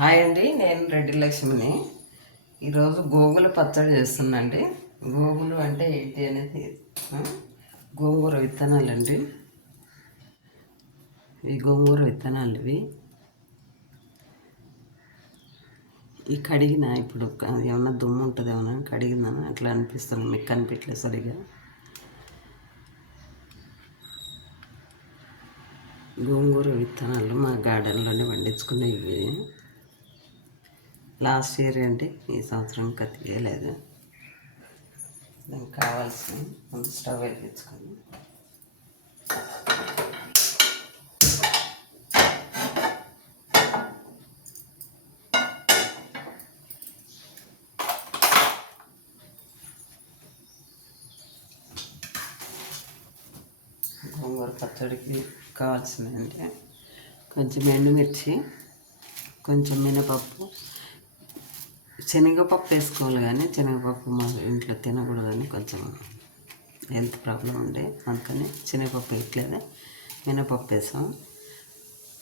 Hi అండి, నేను రెడ్డి లక్ష్మిని. ఈరోజు గోంగూర పచ్చడి చేస్తున్నాండి. గోంగూర అంటే ఏంటి అనేది, గోంగూర విత్తనాలండి. ఈ గోంగూర విత్తనాలు ఇవి. ఈ కడిగిన ఇప్పుడు ఏమన్నా దుమ్ము ఉంటుంది, ఏమన్నా కడిగిందా అట్లా అనిపిస్తుంది, మీకు కనిపించలేదు సరిగా. గోంగూర విత్తనాలు మా గార్డెన్లోనే పండించుకునేవి. లాస్ట్ ఇయర్ అండి, ఈ సంవత్సరం ఇంకా తీయలేదు. దానికి కావాల్సిన ముందు స్టవ్ వెలిగించుకొని గోంగూర పచ్చడికి కావాల్సినవి కొంచెం ఎండుమిర్చి, కొంచెం మినపప్పు, శనగపప్పు వేసుకోవాలి. కానీ శనగపప్పు మా ఇంట్లో తినకూడదని కొంచెం హెల్త్ ప్రాబ్లం ఉండే, అందుకని శనగపప్పు వేయట్లేదు, మినపప్పు వేసాం.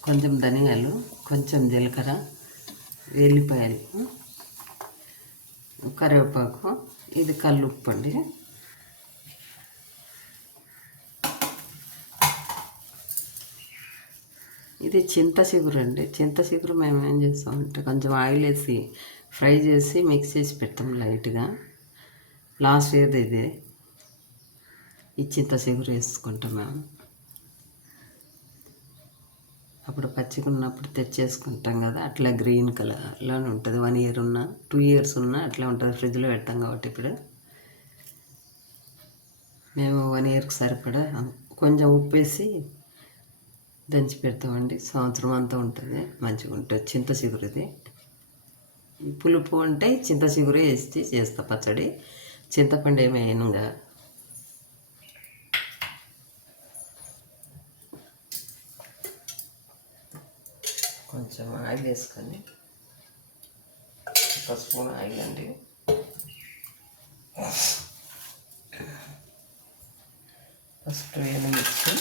కొంచెం ధనియాలు, కొంచెం జీలకర్ర, వెల్లిపాయలు, కరివేపాకు, ఇది కల్లుప్పు అండి. ఇది చింత చిగురు అండి. చింత చిగురు మేము ఏం చేస్తామంటే కొంచెం ఆయిల్ వేసి ఫ్రై చేసి మిక్స్ చేసి పెడతాం లైట్గా. లాస్ట్ ఇయర్ ఇది ఈ చింత చిగురు వేసుకుంటాం మేము. అప్పుడు పచ్చిగా ఉన్నప్పుడు తెచ్చేసుకుంటాం కదా, అట్లా గ్రీన్ కలర్లోనే ఉంటుంది. 1 year ఉన్నా 2 years ఉన్నా అట్లా ఉంటుంది. ఫ్రిడ్జ్లో పెడతాం కాబట్టి ఇప్పుడు మేము 1 yearకి సరిపడా కొంచెం ఉప్పు వేసి దంచి పెడతామండి. సంవత్సరం అంతా ఉంటుంది, మంచిగా ఉంటుంది. చింత చిగురు ఇది. పులుపు అంటే చింత చిగురు వేసి చేస్తా పచ్చడి. చింతపండు ఏమి వేయనుగా. కొంచెం ఆయిల్ వేసుకొని, 1 స్పూన్ ఆయిల్ అండి. ఫస్ట్ ఎండుమిర్చి,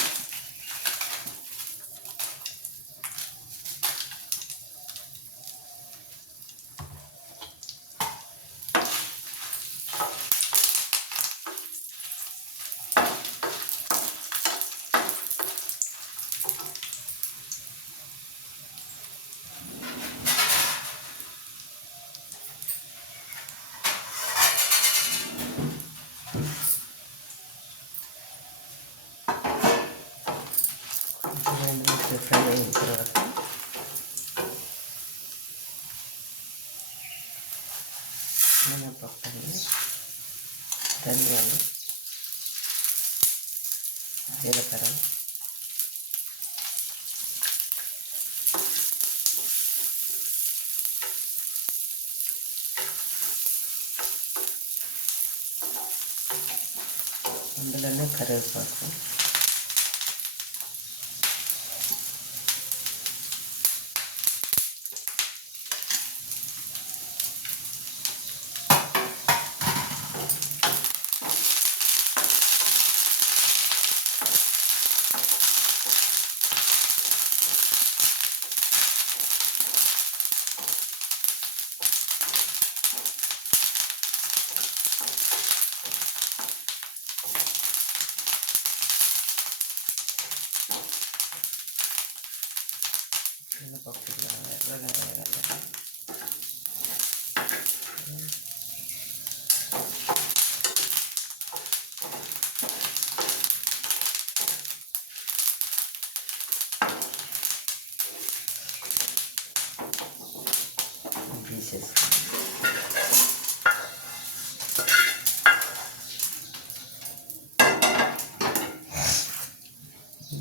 ఫ్రై అయిన తర్వాత మినపప్పు, ధనియాలు, జీలకర్ర, అందులోనే కరివేపాకు, మినపప్పు ఎర్రగా వేయాలి. తీసేసుకోండి.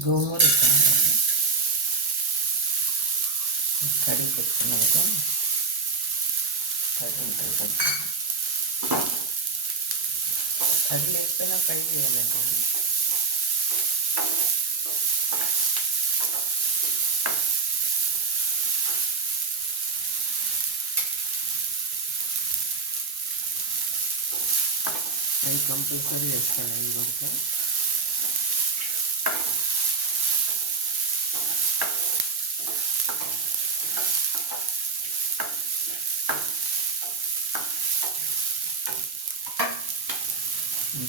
గోంగూర కడిగి పెట్టుకున్నాం కదా, కడి ఉంటుంది కొంచెం. కడి లేకపోయినా ఫ్రై చేయాలండి. అవి కంపల్సరీ వేసుకోవాలి. అవి వరకు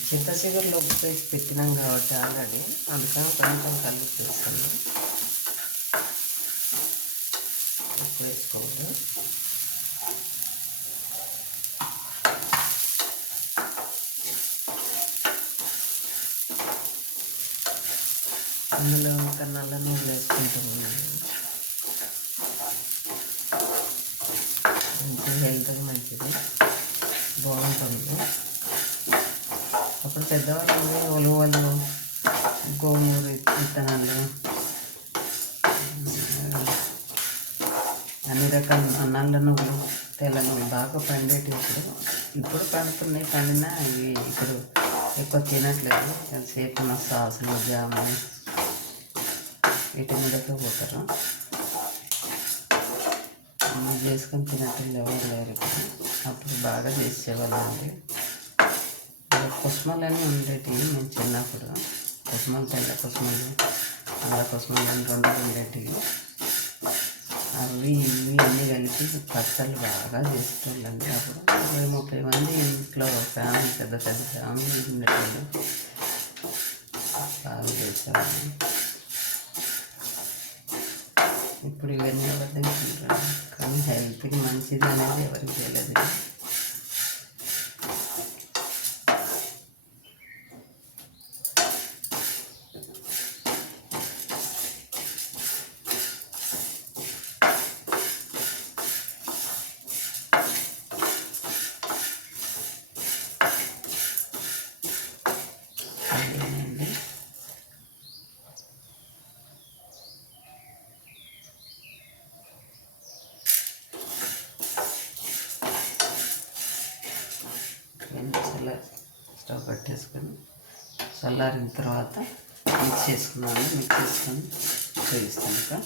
చింత చిగురులో ఉప్పు వేసి పెట్టినాం కాబట్టి ఆల్రెడీ, అందుకని కొంచెం కలిపి వేస్తాను. ఉప్పు వేసుకోవద్దు. అందులో ఇంకా నల్ల నూనె వేసుకుంటాము. మంచి హెల్త్గా మంచిది, బాగుంటుంది. అప్పుడు పెద్దవాళ్ళు ఉలవలు, గోంగూర విత్తనాలు, అన్ని రకాల నల్ల నువ్వులు, తెల్ల నువ్వులు బాగా పండేటివి. ఇప్పుడు పండుతున్నాయి. పండినా ఇవి ఇప్పుడు ఎక్కువ తినట్లేదు. ఎంతసేపు ఉన్న సాసులు, జాము వీటి మీదకే పోతారు. అన్నీ చేసుకొని తినట్లు ఎవరు లేరు ఇప్పుడు. అప్పుడు బాగా చేసేవాళ్ళండి. కుసుమలన్నీ ఉండేటివి మేము చిన్నప్పుడు. కుసుమలు, తెల్ల కుసుమలు, నల్ల కుసుమలు అని 2 ఉండేటివి. అవి ఇవి అన్నీ కలిపి పచ్చళ్ళు బాగా చేసేటోళ్ళండి. అప్పుడు 20-30 మంది ఇంట్లో ఫ్యామిలీ, పెద్ద పెద్ద ఫ్యామిలీ ఉండేవాళ్ళు. బాగా చేసేవాళ్ళు. ఇప్పుడు ఇవన్నీ ఎవరు తింటున్నారు? కానీ హెల్త్కి మంచిది అనేది ఎవరికి తెలియదు. అదేనండి. స్టవ్ కట్టేసుకొని చల్లారిన తర్వాత మిక్స్ చేసుకున్నాను. మిక్స్ చేసుకొని ఉపయోగిస్తాను. ఇంకా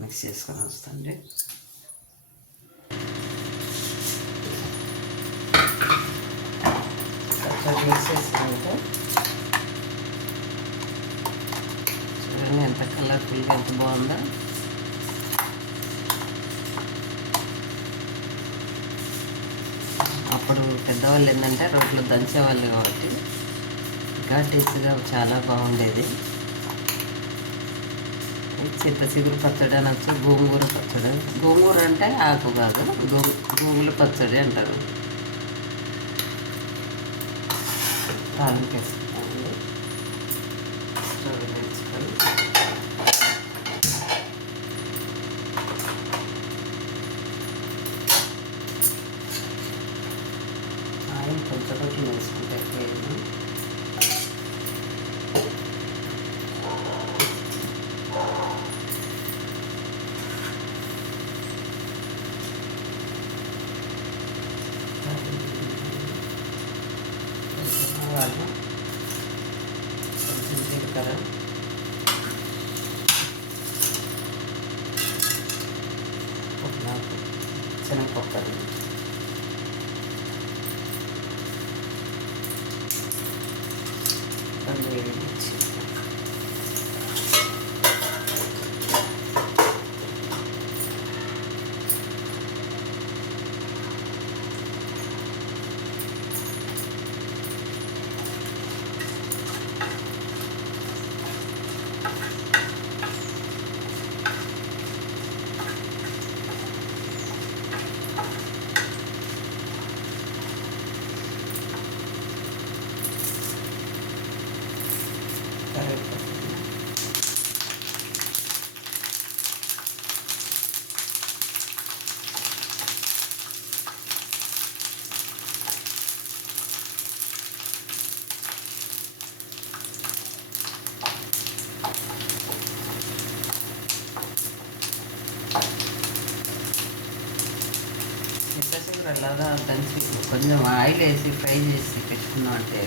మిక్స్ చేసుకొని వస్తాండి. మిక్స్ చేసుకుంటే చూడండి ఎంత కలర్ఫుల్గా, ఎంత బాగుందో. అప్పుడు పెద్దవాళ్ళు ఏంటంటే రోట్లో దంచేవాళ్ళు కాబట్టి ఇంకా టేస్ట్గా చాలా బాగుండేది. చింత చిగురు పచ్చడి అనొచ్చు, గోంగూర పచ్చడి. గోంగూర అంటే ఆకు కాదు, గోంగూర పచ్చడి అంటారు. తాలింపు వేసుకున్నామండి. స్టవ్ వేసుకొని ఆయిల్ కొంచెం కొంచెం వేసుకుంటే ఎక్కువ. ఆవాలు, కొంచెం జీలకర్ర, పుట్నాలు, శనగపప్పు, ఎండుమిర్చి, కరివేపాకు. చింతచిగురు అలాగా దంచి కొంచెం ఆయిల్ వేసి ఫ్రై చేసి పెట్టుకున్నాం అంటే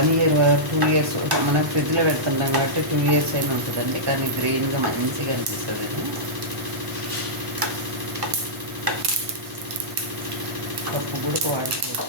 1 year 2 years మనం ఫ్రిడ్జ్లో పెడుతున్నాం కాబట్టి 2 years అయినా ఉంటుందండి. కానీ గ్రీన్గా మంచిగా అనిపిస్తుంది. పప్పు కూడా వాడుకోవచ్చు.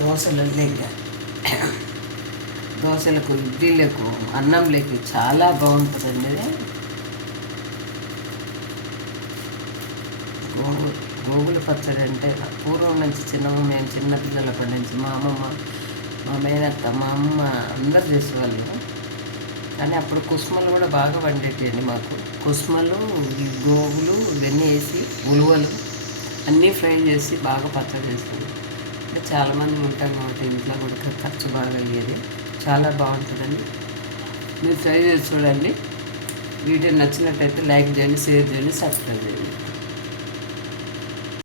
దోశలు లేక దోశలకు, ఇడ్లీలకు, అన్నంలోకి చాలా బాగుంటుందండి ఇది. గోగుల పచ్చడి అంటే పూర్వం నుంచి మేము చిన్న పిల్లలప్పటి నుంచి మా అమ్మమ్మ, మా మేనత్త, మా అమ్మ అందరు చేసేవాళ్ళు. కానీ అప్పుడు కుసుమలు కూడా బాగా వండేటివండి మాకు. కుసుమలు, ఈ గోగులు ఇవన్నీ వేసి, ఉలువలు అన్నీ ఫ్రై చేసి బాగా పచ్చడి చేసేది. అంటే చాలామంది ఉంటాం కాబట్టి ఇంట్లో కూడా ఖర్చు బాగా అయ్యేది. చాలా బాగుంటుందండి. మీరు ట్రై చేసి చూడండి. వీడియో నచ్చినట్టయితే లైక్ చేయండి, షేర్ చేయండి, సబ్స్క్రైబ్ చేయండి.